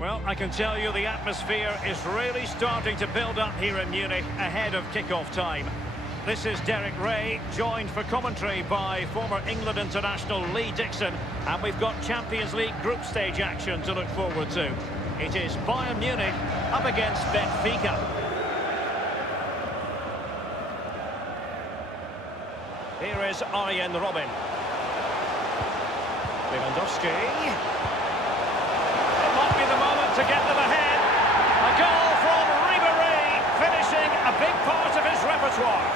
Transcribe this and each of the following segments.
Well, I can tell you the atmosphere is really starting to build up here in Munich ahead of kick-off time. This is Derek Ray, joined for commentary by former England international Lee Dixon, and we've got Champions League group stage action to look forward to. It is Bayern Munich up against Benfica. Here is Arjen Robben. Lewandowski. It might be the moment to get them ahead. A goal from Ribéry, finishing a big part of his repertoire.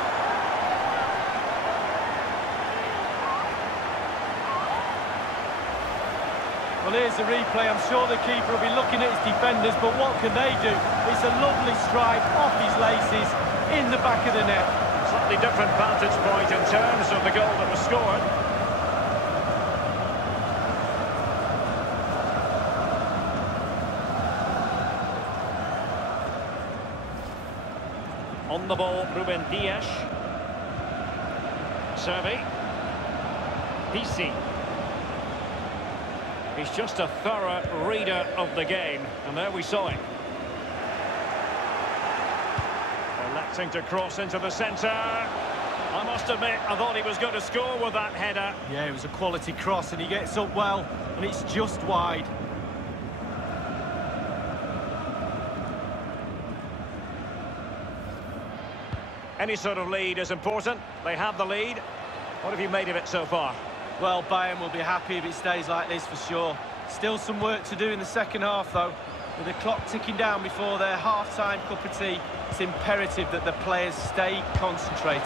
Well, here's the replay. I'm sure the keeper will be looking at his defenders, but what can they do? It's a lovely strike off his laces in the back of the net. Slightly different vantage point in terms of the goal that was scored. On the ball, Ruben Dias. Servi. PC. He's just a thorough reader of the game, and there we saw it. Electing to cross into the centre. I must admit, I thought he was going to score with that header. Yeah, it was a quality cross, and he gets up well, and it's just wide. Any sort of lead is important. They have the lead. What have you made of it so far? Well, Bayern will be happy if it stays like this for sure. Still some work to do in the second half, though. With the clock ticking down before their half-time cup of tea, it's imperative that the players stay concentrated.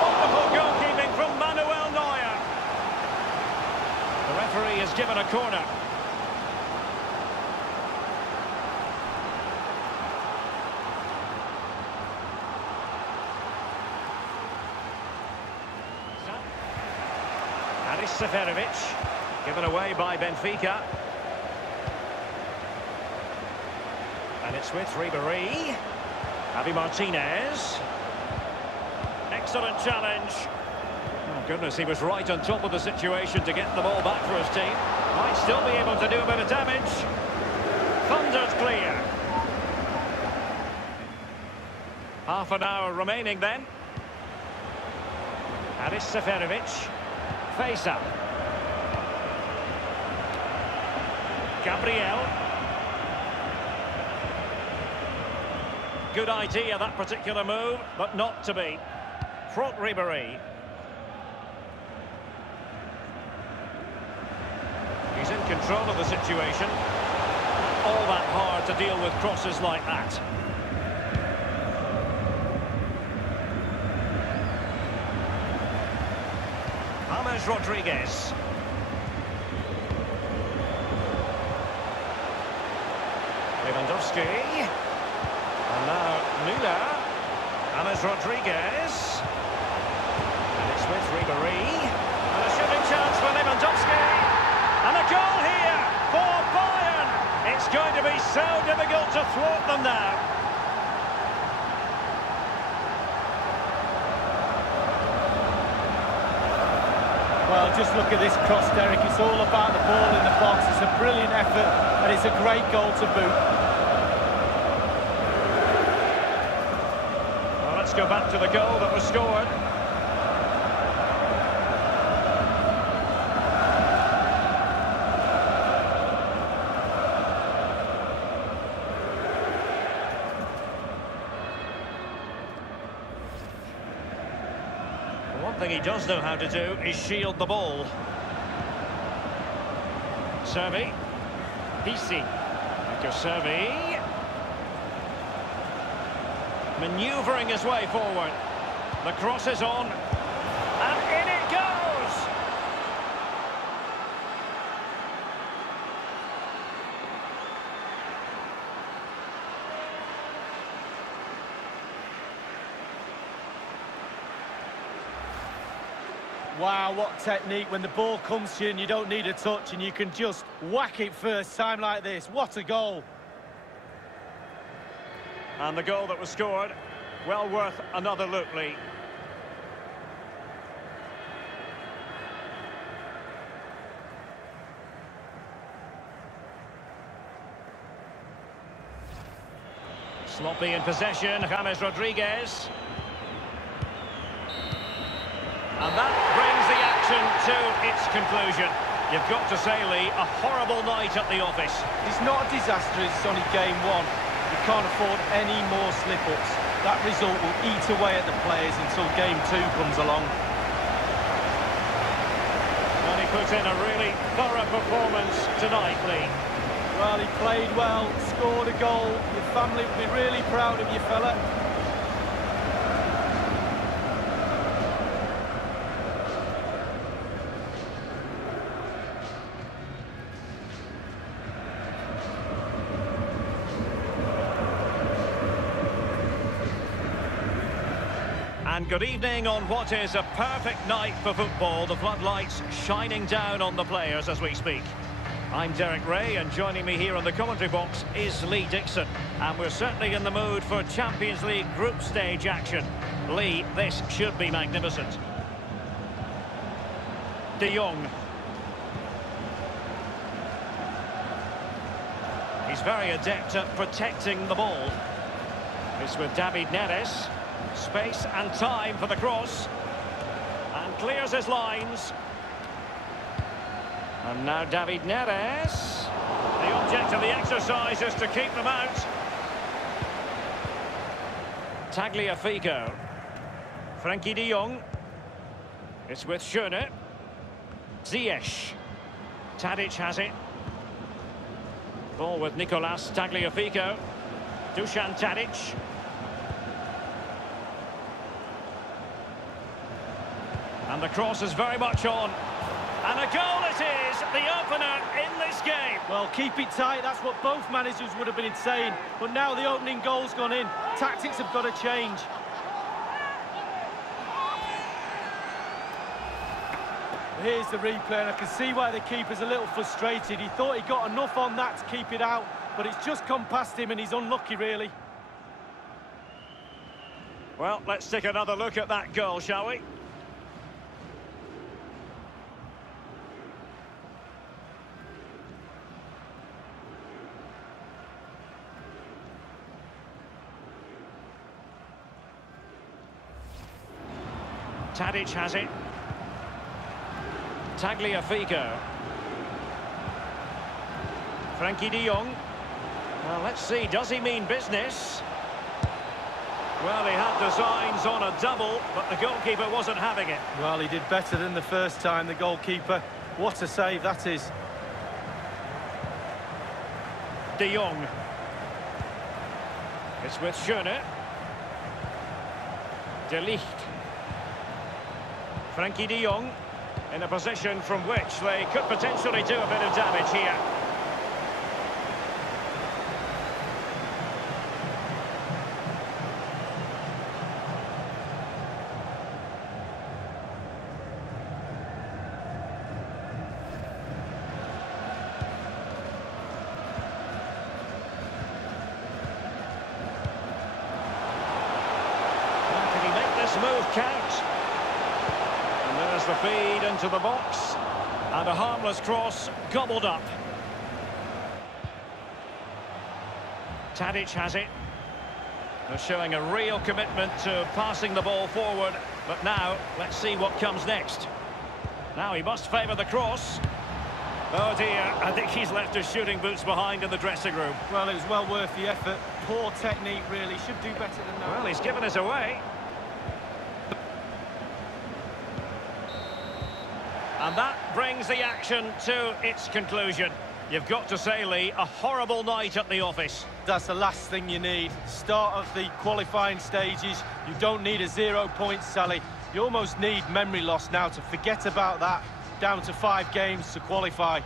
Wonderful goalkeeping from Manuel Neuer. The referee has given a corner. Seferovic, given away by Benfica. And it's with Ribéry. Javi Martinez. Excellent challenge. Oh goodness, he was right on top of the situation to get the ball back for his team. Might still be able to do a bit of damage. Thunder's clear. Half an hour remaining then. And it's Seferovic. Face-up. Gabriel. Good idea, that particular move, but not to be. Front Ribéry. He's in control of the situation. All that hard to deal with crosses like that. James Rodriguez. Lewandowski. And now Müller. James Rodriguez. And it's with Ribéry. And a shooting chance for Lewandowski. And a goal here for Bayern. It's going to be so difficult to thwart them now. Well, just look at this cross, Derek. It's all about the ball in the box. It's a brilliant effort, and it's a great goal to boot. Well, let's go back to the goal that was scored. One thing he does know how to do is shield the ball. Servi. PC. Servi. Manoeuvring his way forward. The cross is on. And in it goes! Wow, what technique when the ball comes to you and you don't need a touch and you can just whack it first time like this. What a goal. And the goal that was scored, well worth another look, Lee. Sloppy in possession, James Rodriguez. And that brings the action to its conclusion. You've got to say, Lee, a horrible night at the office. It's not a disaster, it's only game one. You can't afford any more slip-ups. That result will eat away at the players until game two comes along. And he put in a really thorough performance tonight, Lee. Well, he played well, scored a goal. Your family will be really proud of you, fella. And good evening on what is a perfect night for football. The floodlights shining down on the players as we speak. I'm Derek Ray, and joining me here on the commentary box is Lee Dixon. And we're certainly in the mood for Champions League group stage action. Lee, this should be magnificent. De Jong. He's very adept at protecting the ball. It's with David Neres. Space and time for the cross. And clears his lines. And now David Neres. The object of the exercise is to keep them out. Tagliafico. Frankie de Jong. It's with Schöne. Ziyech. Tadic has it. Ball with Nicolas Tagliafico. Dusan Tadic. And the cross is very much on. And a goal it is, the opener in this game. Well, keep it tight, that's what both managers would have been saying. But now the opening goal's gone in. Tactics have got to change. Here's the replay, and I can see why the keeper's a little frustrated. He thought he got enough on that to keep it out, but it's just come past him and he's unlucky, really. Well, let's take another look at that goal, shall we? Tadic has it. Tagliafico. Frankie de Jong. Well, let's see, does he mean business? Well, he had designs on a double, but the goalkeeper wasn't having it. Well, he did better than the first time, the goalkeeper. What a save that is. De Jong. It's with Schöne. De Ligt. Frankie de Jong in a position from which they could potentially do a bit of damage here. Well, can he make this move count? There's the feed into the box, and a harmless cross gobbled up. Tadic has it. They're showing a real commitment to passing the ball forward, but now let's see what comes next. Now he must favour the cross. Oh dear, I think he's left his shooting boots behind in the dressing room. Well, it was well worth the effort. Poor technique, really. Should do better than that. Well, he's given us away. And that brings the action to its conclusion. You've got to say, Lee, a horrible night at the office. That's the last thing you need. Start of the qualifying stages. You don't need a 0 point Sally. You almost need memory loss now to forget about that. Down to 5 games to qualify.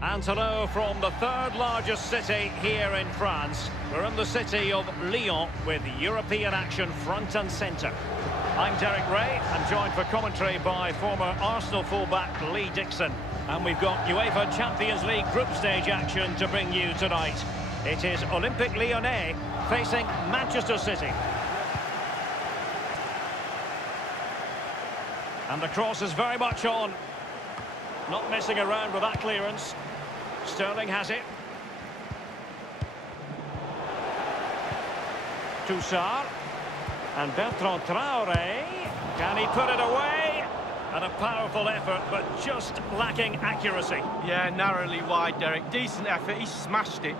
And hello from the third largest city here in France. We're in the city of Lyon with European action front and centre. I'm Derek Ray. I'm joined for commentary by former Arsenal fullback Lee Dixon. And we've got UEFA Champions League group stage action to bring you tonight. It is Olympique Lyonnais facing Manchester City. And the cross is very much on. Not messing around with that clearance. Sterling has it. Toussaint. And Bertrand Traoré. Can he put it away? And a powerful effort, but just lacking accuracy. Yeah, narrowly wide, Derek. Decent effort. He smashed it.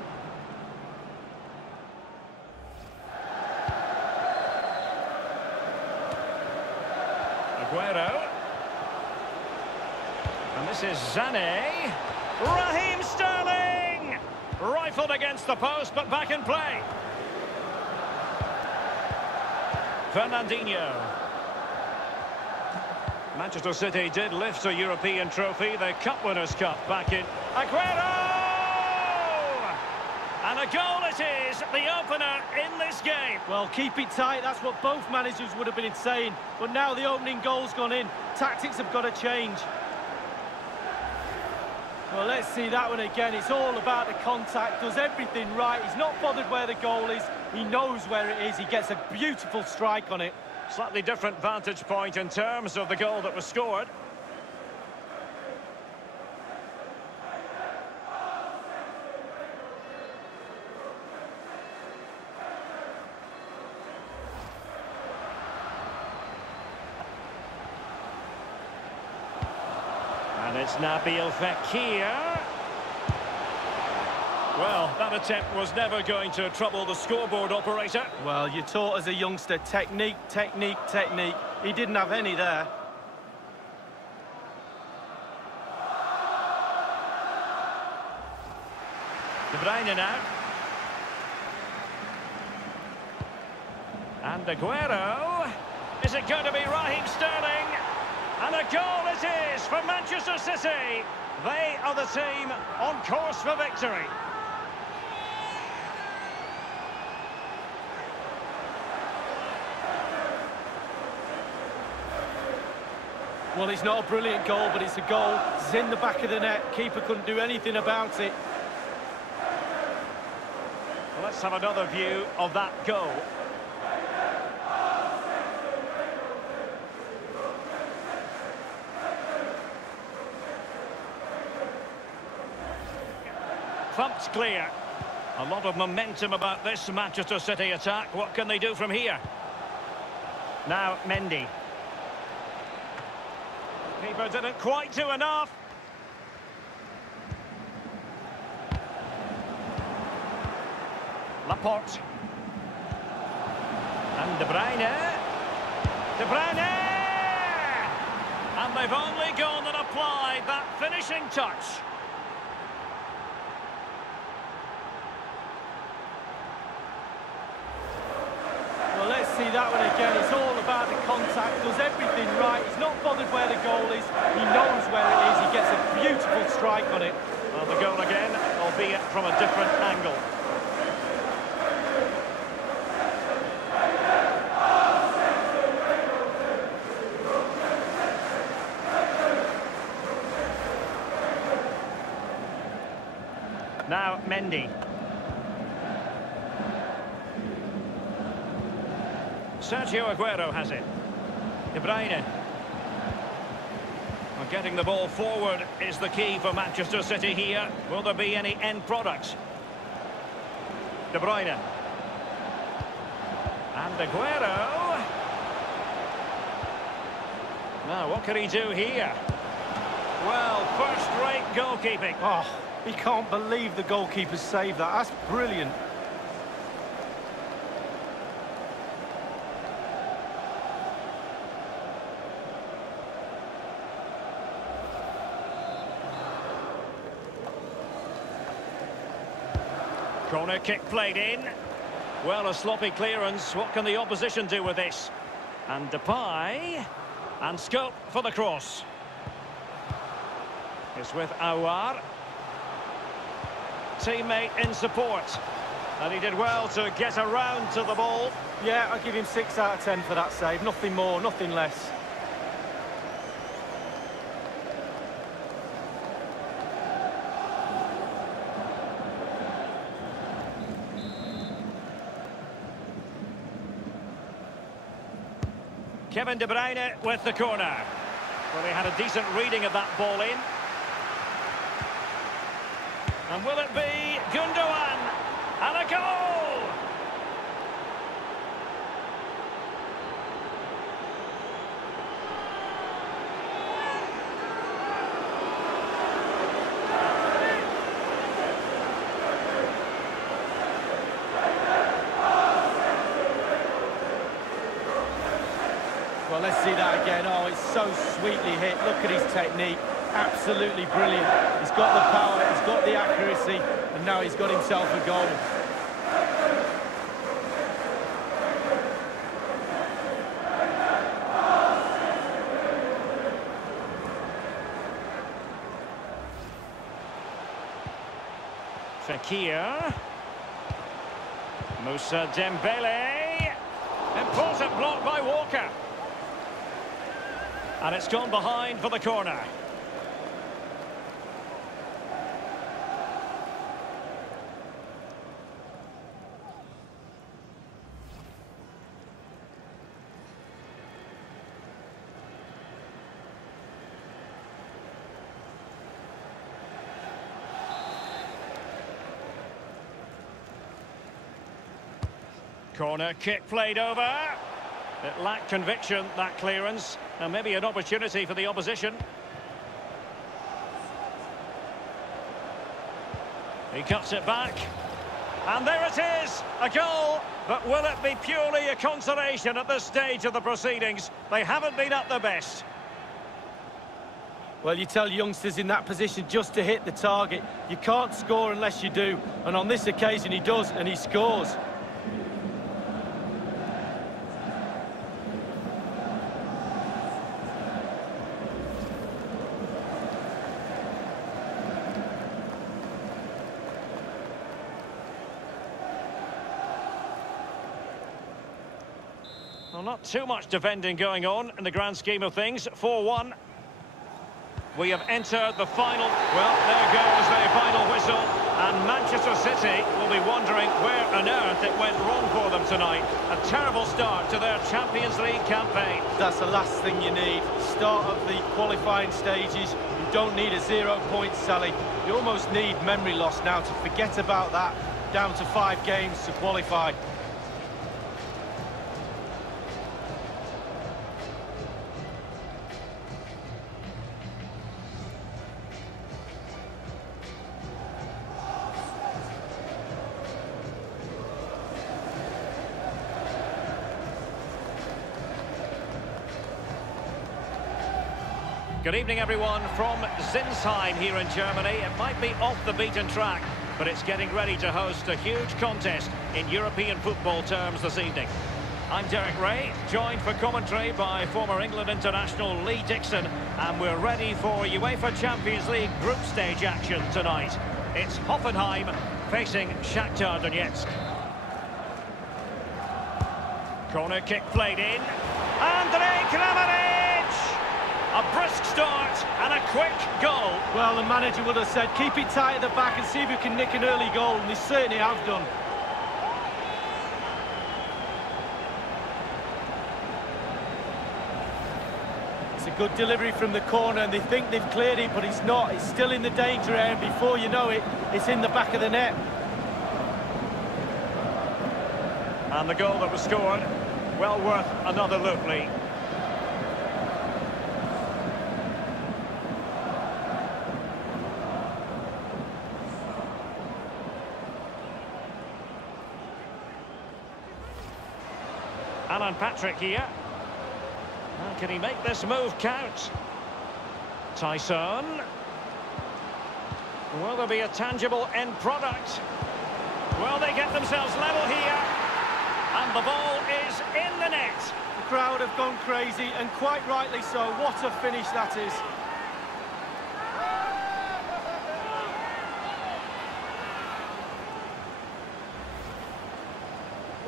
Aguero. And this is Sané. Raheem Sterling! Rifled against the post, but back in play. Fernandinho. Manchester City did lift a European trophy, the Cup Winners' Cup, back in. Aguero! And a goal it is, the opener in this game. Well, keep it tight, that's what both managers would have been saying. But now the opening goal's gone in. Tactics have got to change. Well, let's see that one again. It's all about the contact, does everything right. He's not bothered where the goal is. He knows where it is. He gets a beautiful strike on it. Slightly different vantage point in terms of the goal that was scored. And it's Nabil Fekir. Well, that attempt was never going to trouble the scoreboard operator. Well, you're taught as a youngster, technique, technique, technique. He didn't have any there. De Bruyne now. And Aguero. Is it going to be Raheem Sterling? And a goal it is for Manchester City. They are the team on course for victory. Well, it's not a brilliant goal, but it's a goal. It's in the back of the net. Keeper couldn't do anything about it. Well, let's have another view of that goal. Thumped clear. A lot of momentum about this Manchester City attack. What can they do from here? Now, Mendy. Keeper didn't quite do enough. Laporte. And De Bruyne. De Bruyne! And they've only gone and applied that finishing touch. Well, let's see that one again. It's all about the contact, does everything right. He's not bothered where the goal is. He knows where it is. He gets a beautiful strike on it. Well, the goal again, albeit from a different angle. Now, Mendy. Sergio Aguero has it. De Bruyne. Well, getting the ball forward is the key for Manchester City here. Will there be any end product? De Bruyne. And Aguero. Now, what can he do here? Well, first-rate goalkeeping. Oh, he can't believe the goalkeeper saved that. That's brilliant. Corner kick played in. Well, a sloppy clearance. What can the opposition do with this? And Depay. And scope for the cross. It's with Aouar. teammate in support. And he did well to get around to the ball. Yeah, I'll give him 6 out of 10 for that save. Nothing more, nothing less. Kevin De Bruyne with the corner. Well, he had a decent reading of that ball in. And will it be Gundogan? And a goal! Well, let's see that again. Oh, it's so sweetly hit. Look at his technique. Absolutely brilliant. He's got the power, he's got the accuracy, and now he's got himself a goal. Fekir. Moussa Dembele. Important block by Walker. And it's gone behind for the corner. Corner kick played over. It lacked conviction, that clearance, and maybe an opportunity for the opposition. He cuts it back. And there it is, a goal. But will it be purely a consolation at this stage of the proceedings? They haven't been at their best. Well, you tell youngsters in that position just to hit the target. You can't score unless you do. And on this occasion he does, and he scores. Well, not too much defending going on in the grand scheme of things. 4-1. We have entered the final. Well, there goes the final whistle. And Manchester City will be wondering where on earth it went wrong for them tonight. A terrible start to their Champions League campaign. That's the last thing you need. Start of the qualifying stages. You don't need a 0 point sally. You almost need memory loss now to forget about that. Down to 5 games to qualify. Good evening, everyone, from Zinsheim here in Germany. It might be off the beaten track, but it's getting ready to host a huge contest in European football terms this evening. I'm Derek Ray, joined for commentary by former England international Lee Dixon, and we're ready for UEFA Champions League group stage action tonight. It's Hoffenheim facing Shakhtar Donetsk. Corner kick played in. Andrej Kramaric! A brisk start and a quick goal. Well, the manager would have said, keep it tight at the back and see if you can nick an early goal, and they certainly have done. It's a good delivery from the corner, and they think they've cleared it, but it's not. It's still in the danger area, and before you know it, it's in the back of the net. And the goal that was scored, well worth another look, Lee. Alan Patrick here. And can he make this move count? Tyson. Will there be a tangible end product? Will they get themselves level here? And the ball is in the net. The crowd have gone crazy, and quite rightly so. What a finish that is.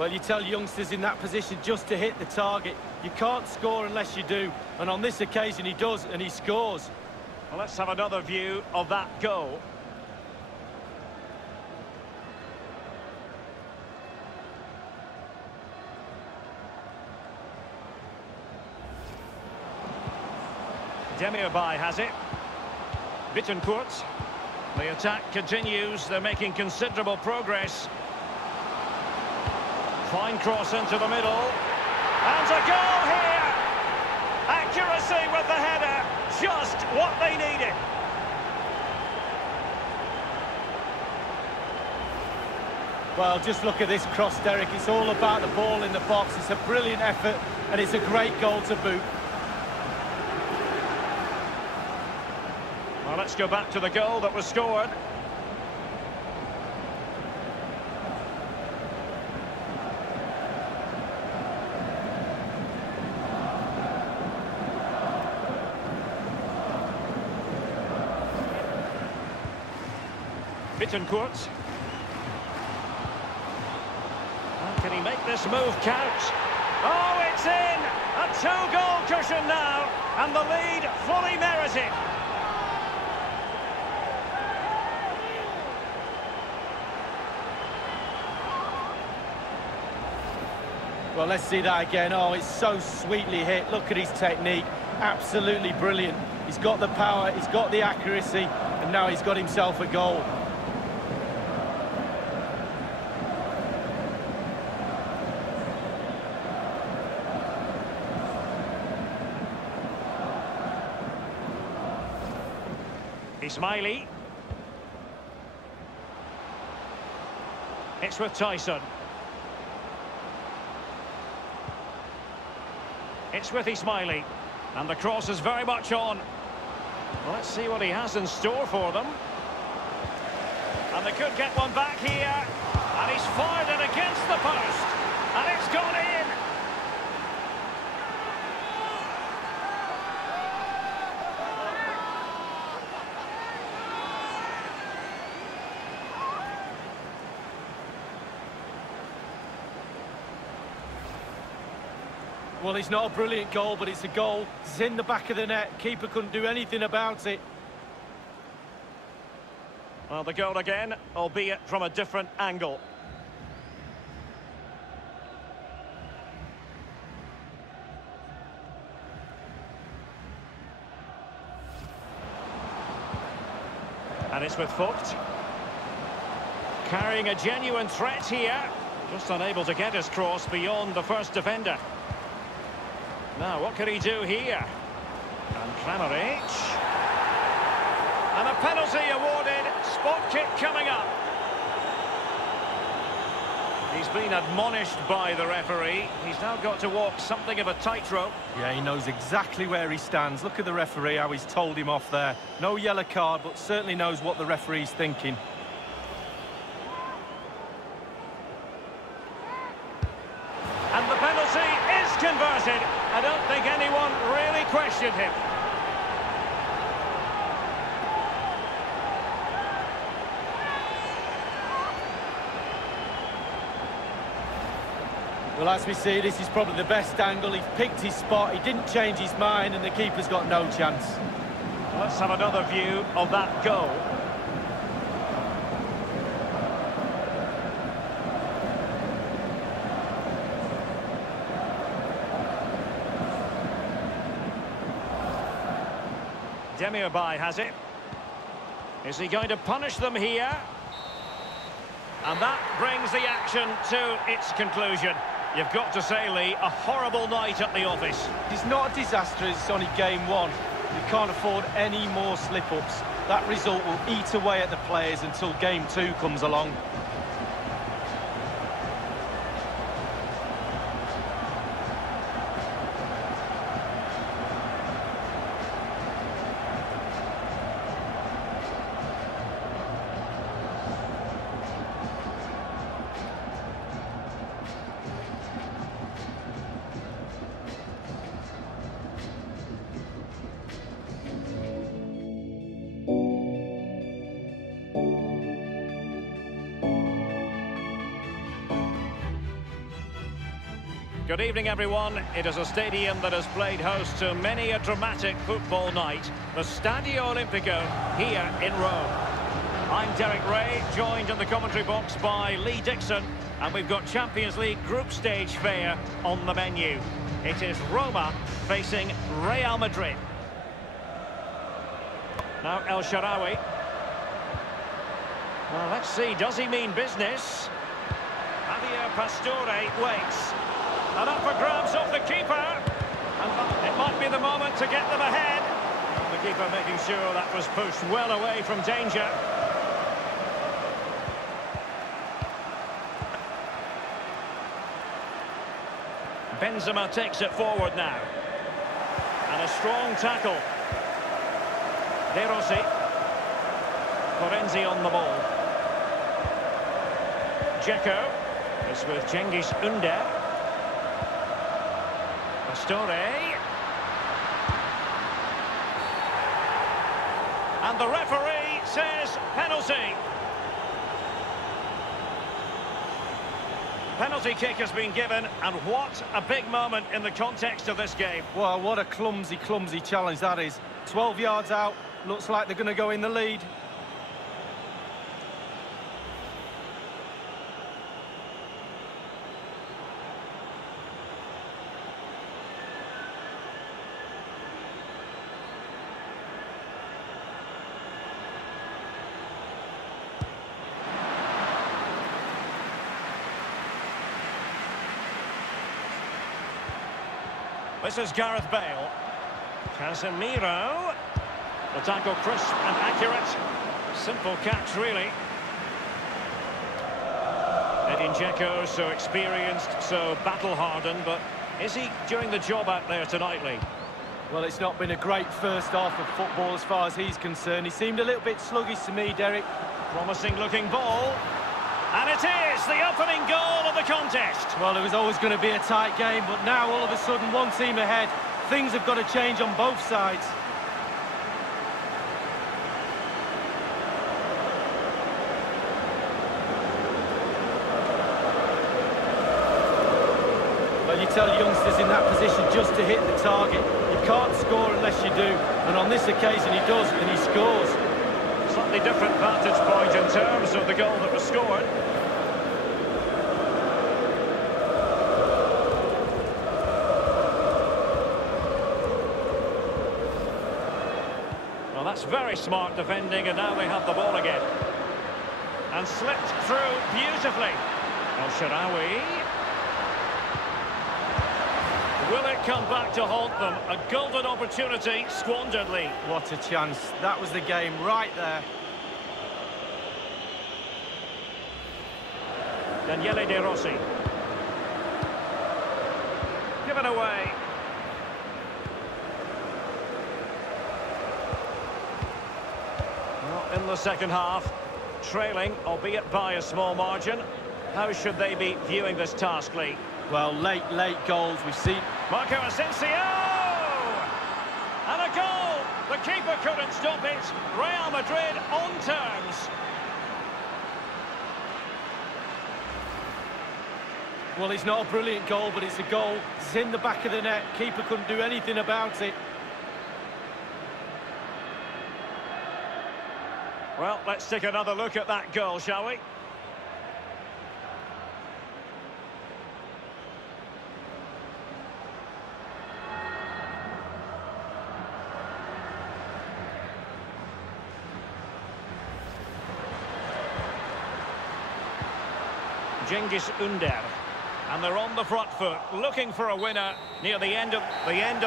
Well, you tell youngsters in that position just to hit the target. You can't score unless you do. And on this occasion, he does, and he scores. Well, let's have another view of that goal. Demirbay has it. Bittencourt. The attack continues. They're making considerable progress. Fine cross into the middle. And a goal here! Accuracy with the header. Just what they needed. Well, just look at this cross, Derek. It's all about the ball in the box. It's a brilliant effort, and it's a great goal to boot. Well, let's go back to the goal that was scored. Bittencourt. Can he make this move count? Oh, it's in! A two-goal cushion now, and the lead fully merited. Well, let's see that again. Oh, it's so sweetly hit. Look at his technique. Absolutely brilliant. He's got the power, he's got the accuracy, and now he's got himself a goal. Ismaili. It's with Tyson. It's with Ismaili. And the cross is very much on. Well, let's see what he has in store for them. And they could get one back here. And he's fired it against the post. And it's gone in. Well, it's not a brilliant goal, but it's a goal. It's in the back of the net. Keeper couldn't do anything about it. Well, the goal again, albeit from a different angle. And it's with Vogt. Carrying a genuine threat here. Just unable to get his cross beyond the first defender. Now, what can he do here? And Kramaric. And a penalty awarded. Spot kick coming up. He's been admonished by the referee. He's now got to walk something of a tightrope. Yeah, he knows exactly where he stands. Look at the referee, how he's told him off there. No yellow card, but certainly knows what the referee's thinking. And the penalty is converted. I don't think anyone really questioned him. Well, as we see, this is probably the best angle. He picked his spot, he didn't change his mind, and the keeper's got no chance. Let's have another view of that goal. Demirbay has it. Is he going to punish them here? And that brings the action to its conclusion. You've got to say, Lee, a horrible night at the office. It's not a disaster, it's only game one. You can't afford any more slip-ups. That result will eat away at the players until game two comes along. Good evening, everyone. It is a stadium that has played host to many a dramatic football night. The Stadio Olimpico here in Rome. I'm Derek Ray, joined in the commentary box by Lee Dixon. And we've got Champions League group stage fare on the menu. It is Roma facing Real Madrid. Now El Shaarawy. Well, let's see, does he mean business? Javier Pastore waits. And up for grabs off the keeper. And it might be the moment to get them ahead. And the keeper making sure that was pushed well away from danger. Benzema takes it forward now. And a strong tackle. De Rossi. Florenzi on the ball. Dzeko is with Cengiz Ünder. Pastore. And the referee says penalty. Penalty kick has been given, and what a big moment in the context of this game. Well, what a clumsy challenge that is. 12 yards out, looks like they're going to go in the lead. This is Gareth Bale. Casemiro. The tackle crisp and accurate. Simple catch, really. Edin Dzeko, so experienced, so battle-hardened, but is he doing the job out there tonight, Lee? Well, it's not been a great first half of football as far as he's concerned. He seemed a little bit sluggish to me, Derek. Promising-looking ball. And it is the opening goal of the contest. Well, it was always going to be a tight game, but now all of a sudden one team ahead. Things have got to change on both sides. Well, you tell youngsters in that position just to hit the target. You can't score unless you do, and on this occasion he does, and he scores. Slightly different vantage point in terms of the goal that was scored. Well, that's very smart defending, and now they have the ball again. And slipped through beautifully. El Shaarawy. Will it come back to haunt them? A golden opportunity squandered, Lee. What a chance. That was the game right there. Daniele De Rossi. Given away. Well, in the second half, trailing, albeit by a small margin. How should they be viewing this task, Lee? Well, late goals we've seen. Marco Asensio! And a goal! The keeper couldn't stop it. Real Madrid on terms. Well, it's not a brilliant goal, but it's a goal. It's in the back of the net. Keeper couldn't do anything about it. Well, let's take another look at that goal, shall we? Cengiz Ünder, and they're on the front foot, looking for a winner near the end of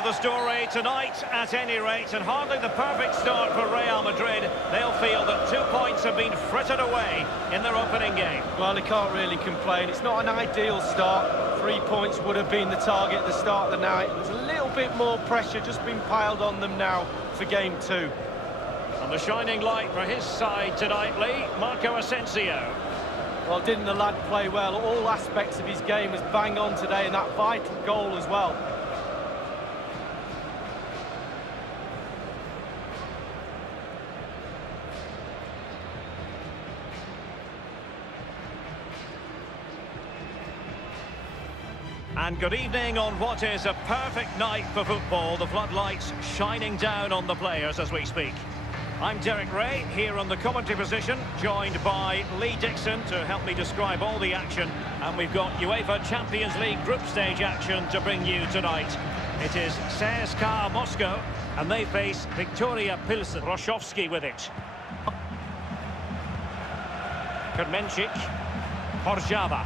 the story tonight, at any rate, and hardly the perfect start for Real Madrid. They'll feel that 2 points have been frittered away in their opening game. Well, they can't really complain. It's not an ideal start. 3 points would have been the target at the start of the night. There's a little bit more pressure just been piled on them now for game 2. And the shining light for his side tonight, Lee, Marco Asensio. Well, didn't the lad play well? All aspects of his game was bang on today, and that vital goal as well. And good evening on what is a perfect night for football. The floodlights shining down on the players as we speak. I'm Derek Ray, here on the commentary position, joined by Lee Dixon to help me describe all the action. And we've got UEFA Champions League group stage action to bring you tonight. It is CSKA Moscow, and they face Viktoria Plzen. Roszowski with it. Kermencic. Porjava.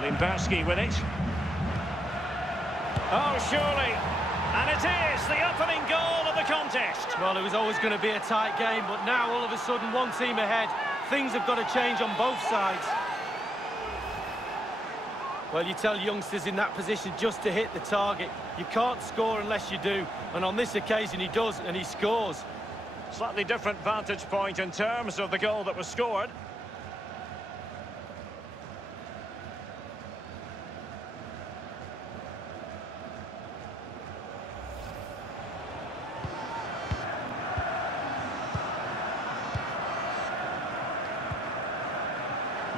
Limberski with it. Oh, surely. And it is the opening goal of the contest. Well, it was always going to be a tight game, but now all of a sudden one team ahead. Things have got to change on both sides. Well, you tell youngsters in that position just to hit the target. You can't score unless you do. And on this occasion he does, and he scores. Slightly different vantage point in terms of the goal that was scored.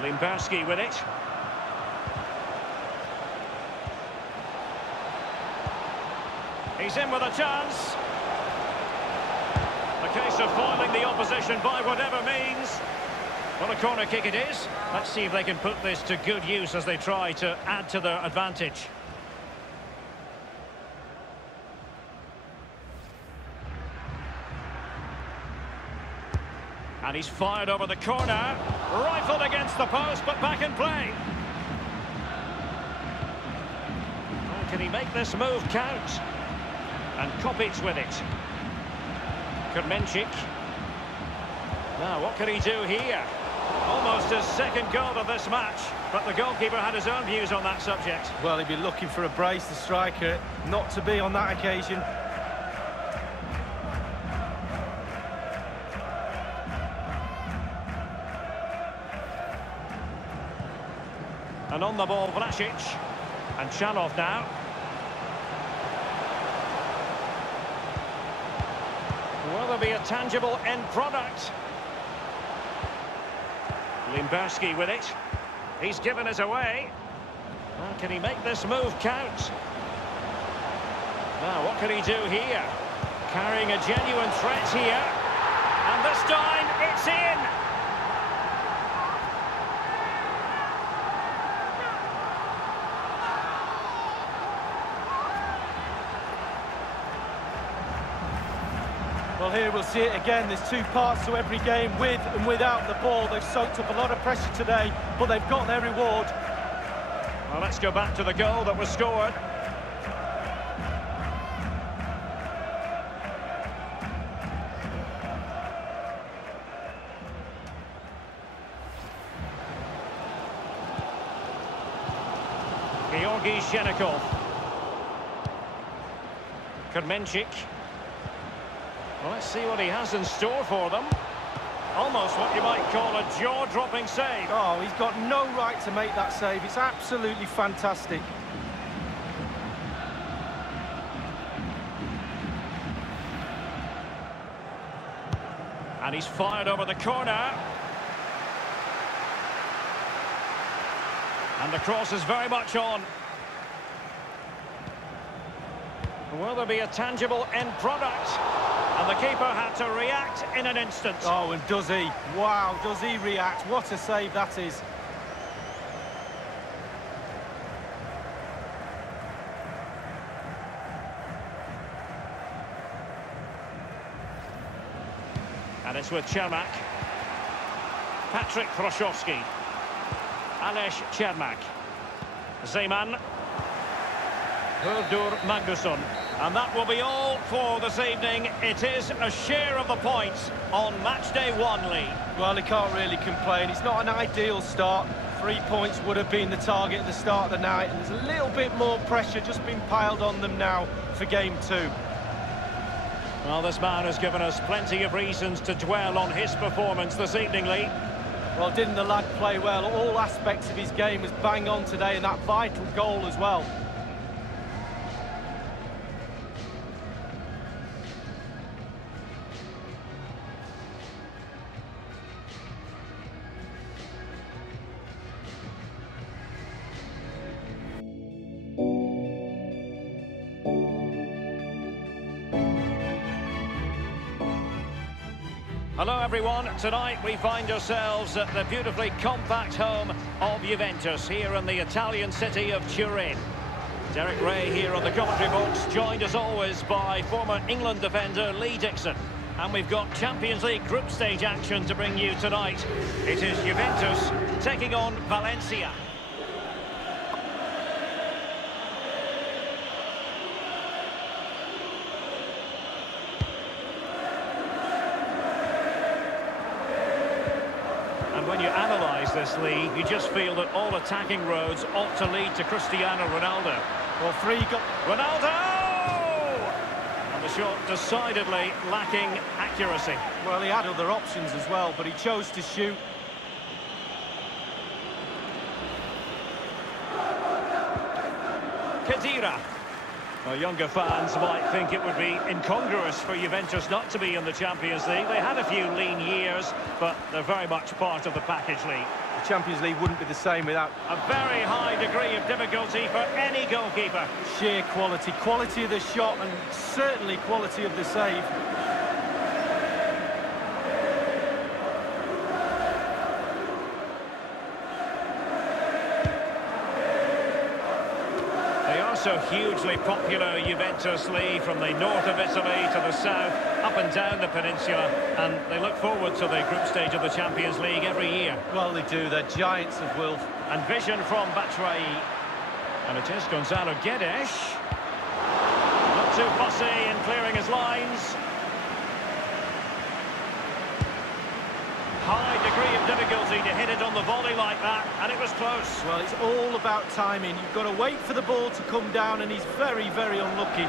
Limberski with it. He's in with a chance. A case of foiling the opposition by whatever means. Well, a corner kick it is. Let's see if they can put this to good use as they try to add to their advantage. And he's fired over the corner. Rifled against the post, but back in play. Oh, can he make this move count? And Kopic with it. Kermencic. Now, what can he do here? Almost his second goal of this match, but the goalkeeper had his own views on that subject. Well, he'd be looking for a brace, the striker, not to be on that occasion. And on the ball, Vlasic. And Chanov now. Will there be a tangible end product? Limberski with it. He's given us away. Well, can he make this move count? Now, what can he do here? Carrying a genuine threat here. And this time, it's in! Well, here we'll see it again. There's two parts to every game, with and without the ball. They've soaked up a lot of pressure today, but they've got their reward. Well, let's go back to the goal that was scored. Georgi Shenikov. Kermencic. Well, let's see what he has in store for them. Almost what you might call a jaw-dropping save. Oh, he's got no right to make that save. It's absolutely fantastic. And he's fired over the corner. And the cross is very much on. Will there be a tangible end product? And the keeper had to react in an instant. Oh, and does he? Wow, does he react? What a save that is. And it's with Chermak. Patrick Roszowski. Aleś Chermak. Zeman. Hurdur Magnusson. And that will be all for this evening. It is a share of the points on match day 1, Lee. Well, he can't really complain. It's not an ideal start. 3 points would have been the target at the start of the night, and there's a little bit more pressure just being piled on them now for game 2. Well, this man has given us plenty of reasons to dwell on his performance this evening, Lee. Well, didn't the lad play well? All aspects of his game was bang on today, and that vital goal as well. Hello everyone, tonight we find ourselves at the beautifully compact home of Juventus here in the Italian city of Turin. Derek Ray here on the commentary box, joined as always by former England defender Lee Dixon. And we've got Champions League group stage action to bring you tonight. It is Juventus taking on Valencia. And when you analyse this league, you just feel that all attacking roads ought to lead to Cristiano Ronaldo. Well, three got... Ronaldo! And the shot decidedly lacking accuracy. Well, he had other options as well, but he chose to shoot. Khedira. Well, younger fans might think it would be incongruous for Juventus not to be in the Champions League. They had a few lean years, but they're very much part of the package league. The Champions League wouldn't be the same without... A very high degree of difficulty for any goalkeeper. Sheer quality. Quality of the shot and certainly quality of the save. So hugely popular, Juventus, Lee, from the north of Italy to the south, up and down the peninsula, and they look forward to the group stage of the Champions League every year. Well, they do. They're giants of will. And vision from Batshuayi. And it is Gonzalo Guedes. Not too fussy in clearing his lines. High degree of difficulty to hit it on the volley like that, and it was close. Well, it's all about timing. You've got to wait for the ball to come down, and he's very, very unlucky.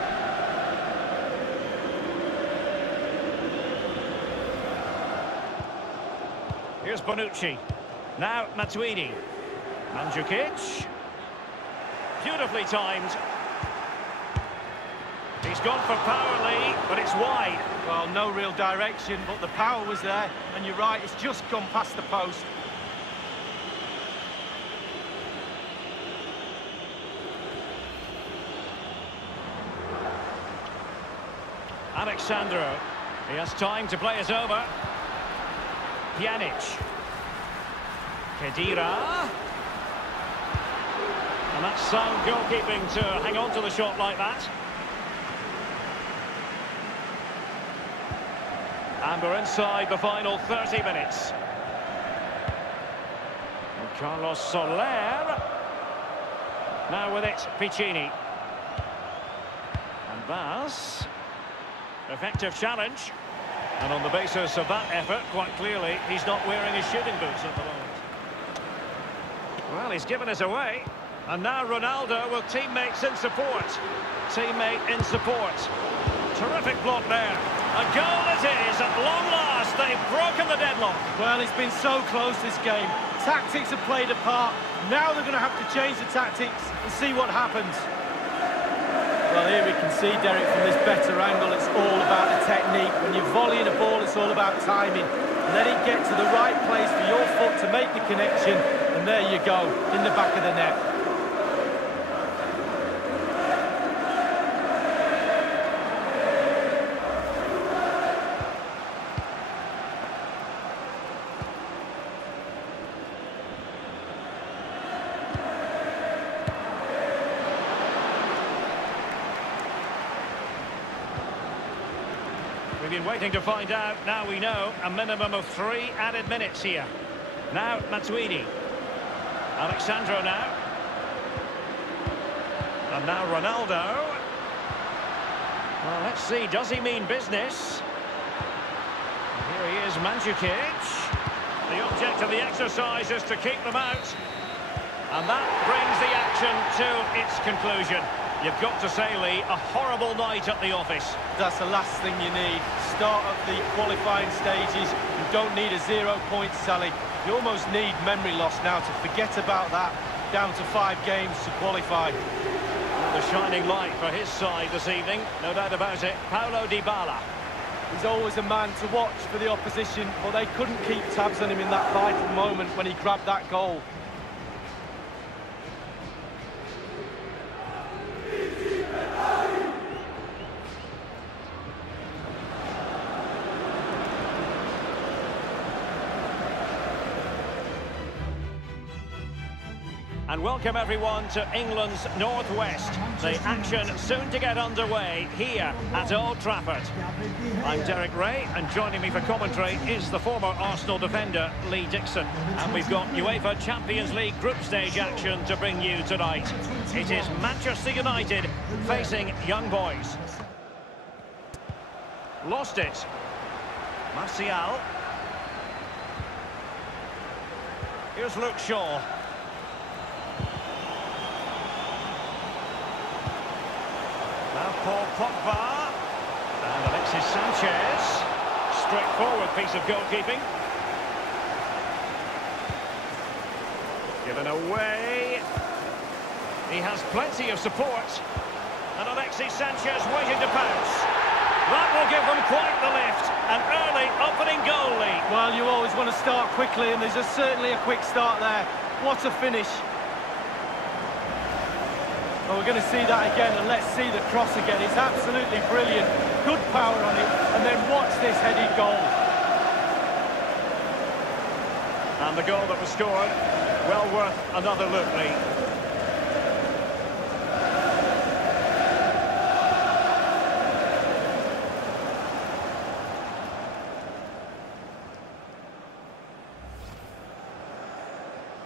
Here's Bonucci. Now Matuidi. Mandzukic. Beautifully timed. He's gone for power, Lee, but it's wide. Well, no real direction, but the power was there. And you're right, it's just gone past the post. Alexandro. He has time to play it over. Pjanic. Khedira. And that's sound goalkeeping to hang on to the shot like that. And we're inside the final 30 minutes. And Carlos Soler. Now with it, Piccini. And Vaz. Effective challenge. And on the basis of that effort, quite clearly, he's not wearing his shooting boots at the moment. Well, he's given us away. And now Ronaldo with teammates in support. Teammate in support. Terrific block there. A goal it is, at long last. They've broken the deadlock. Well, it's been so close, this game. Tactics have played a part. Now they're going to have to change the tactics and see what happens. Well, here we can see, Derek, from this better angle, it's all about the technique. When you're volleying a ball, it's all about timing. Let it get to the right place for your foot to make the connection. And there you go, in the back of the net. We've been waiting to find out. Now we know a minimum of 3 added minutes here. Now Matuidi. Alexandro now. And now Ronaldo. Well, let's see. Does he mean business? Here he is, Mandzukic. The object of the exercise is to keep them out. And that brings the action to its conclusion. You've got to say, Lee, a horrible night at the office. That's the last thing you need. Start of the qualifying stages. You don't need a 0-point sally. You almost need memory loss now to forget about that. Down to 5 games to qualify. The shining light for his side this evening, no doubt about it. Paulo Dybala. He's always a man to watch for the opposition, but they couldn't keep tabs on him in that vital moment when he grabbed that goal. And welcome everyone to England's Northwest. The action soon to get underway here at Old Trafford. I'm Derek Ray, and joining me for commentary is the former Arsenal defender, Lee Dixon. And we've got UEFA Champions League group stage action to bring you tonight. It is Manchester United facing Young Boys. Lost it. Martial. Here's Luke Shaw. Now Paul Pogba. And Alexis Sanchez. Straightforward piece of goalkeeping. Given away. He has plenty of support. And Alexis Sanchez waiting to pounce. That will give them quite the lift. An early opening goal lead. Well, you always want to start quickly, and there's certainly a quick start there. What a finish. Well, we're going to see that again, and let's see the cross again. It's absolutely brilliant. Good power on it, and then watch this headed goal. And the goal that was scored, well worth another look, Lee.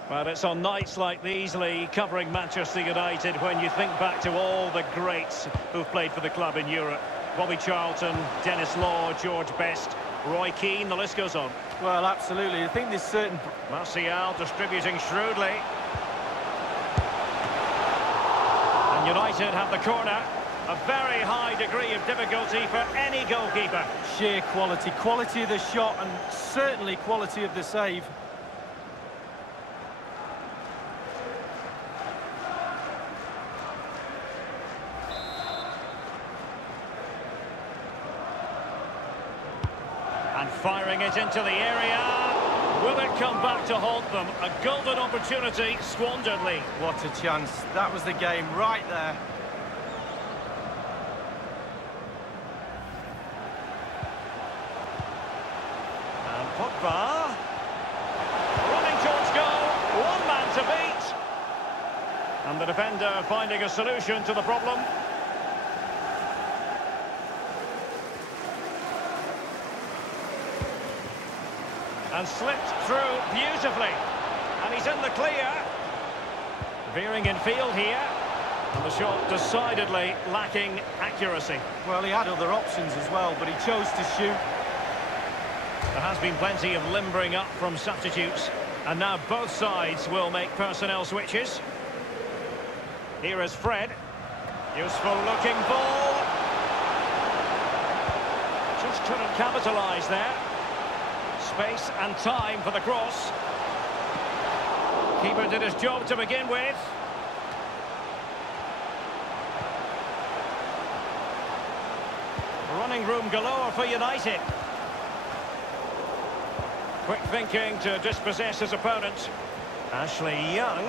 Well, it's on nights like these, Lee, covering Manchester United, when you think back to all the greats who've played for the club in Europe. Bobby Charlton, Dennis Law, George Best, Roy Keane, the list goes on. Well, absolutely. I think there's certain... Martial distributing shrewdly. And United have the corner. A very high degree of difficulty for any goalkeeper. Sheer quality. Quality of the shot and certainly quality of the save. And firing it into the area. Will it come back to haunt them? A golden opportunity squandered, Lee. What a chance. That was the game right there. And Pogba. Running towards goal. One man to beat. And the defender finding a solution to the problem. And slipped through beautifully. And he's in the clear. Veering in field here. And the shot decidedly lacking accuracy. Well, he had other options as well, but he chose to shoot. There has been plenty of limbering up from substitutes. And now both sides will make personnel switches. Here is Fred. Useful looking ball. Just couldn't capitalise there. Space and time for the cross. Keeper did his job to begin with. Running room galore for United. Quick thinking to dispossess his opponent. Ashley Young.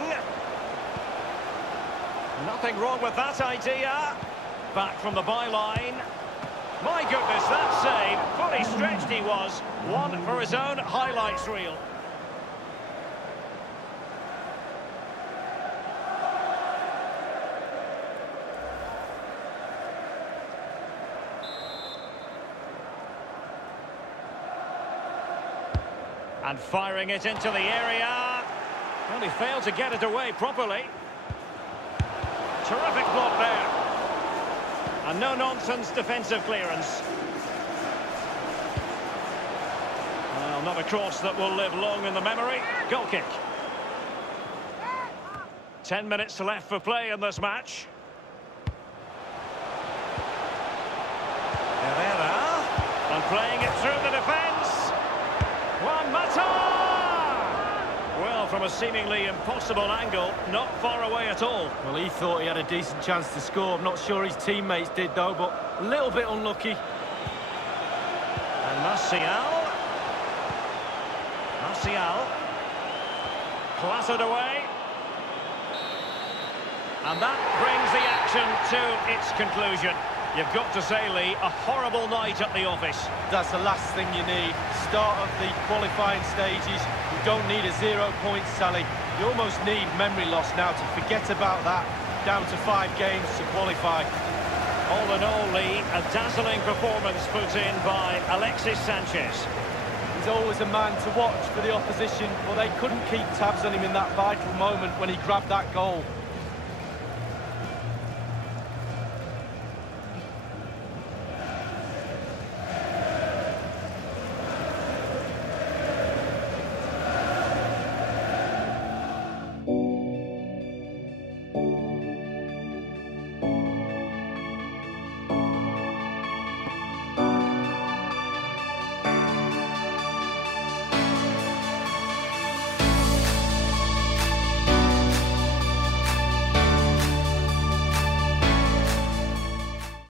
Nothing wrong with that idea. Back from the byline. My goodness, that save, fully stretched he was. One for his own highlights reel. And firing it into the area. Well, he failed to get it away properly. Terrific block there. And no-nonsense defensive clearance. Well, not a cross that will live long in the memory. Goal kick. 10 minutes left for play in this match. Herrera. And playing it through the defence. Juan Mata! Well, from a seemingly impossible angle, not far away at all. Well, he thought he had a decent chance to score. I'm not sure his teammates did, though, but a little bit unlucky. And Martial. Clattered away. And that brings the action to its conclusion. You've got to say, Lee, a horrible night at the office. That's the last thing you need. Start of the qualifying stages. You don't need a 0 point tally. You almost need memory loss now to forget about that. Down to 5 games to qualify. All in all, Lee, a dazzling performance put in by Alexis Sanchez. He's always a man to watch for the opposition, but they couldn't keep tabs on him in that vital moment when he grabbed that goal.